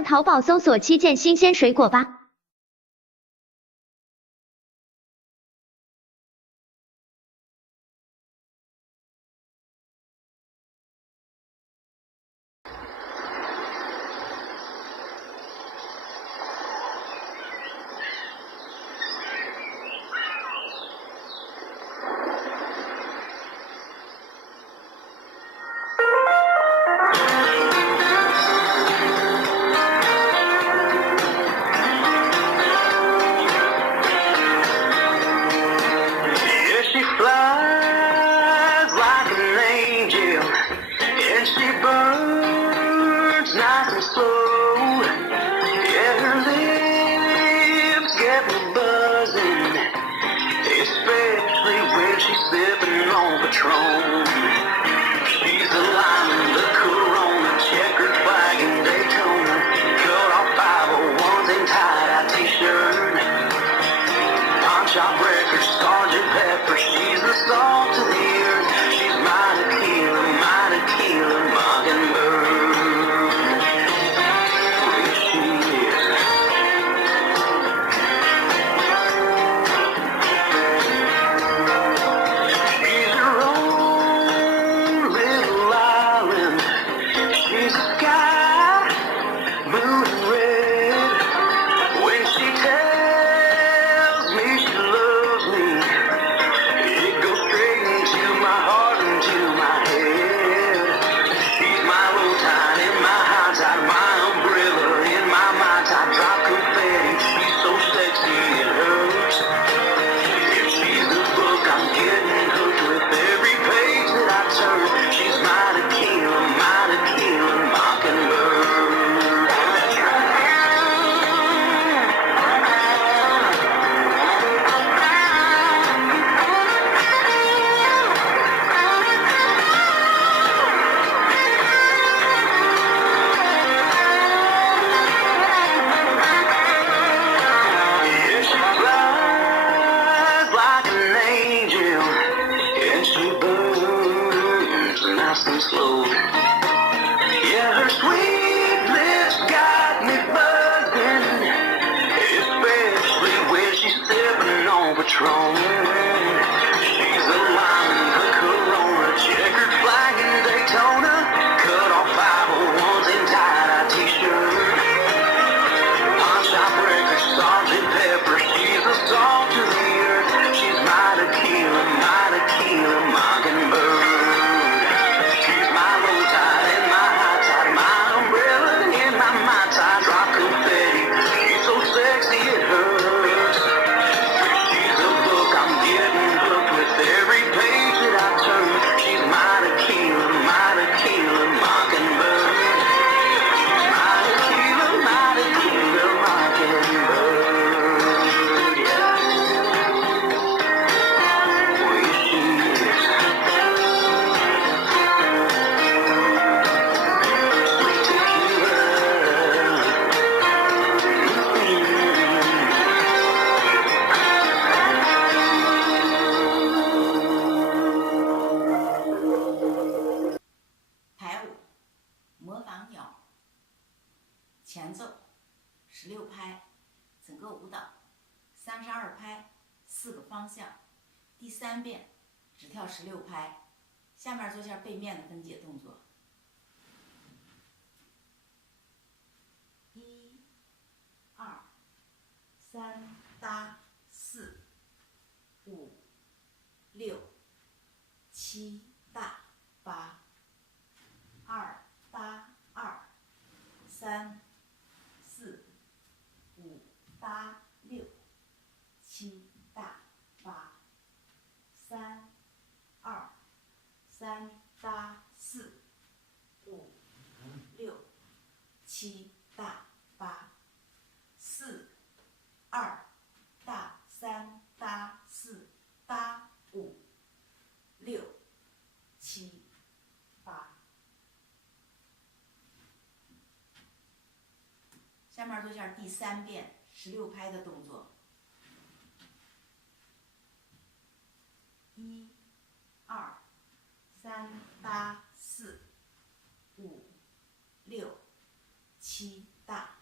上淘宝搜索7件新鲜水果吧。前奏16拍，整个舞蹈32拍，4个方向。第3遍只跳16拍。下面做下背面的分解动作。1、2、3搭4、5、6、7搭8、2搭2、3、4、5搭6、7搭8、3、2、3搭4、5、6、7搭8、4、2搭3搭4搭5、6、7、8。下面做下第3遍16拍的动作。1、2、3搭4、5、6、7搭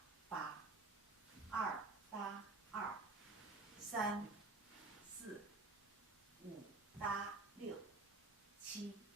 3、4、5搭6、7。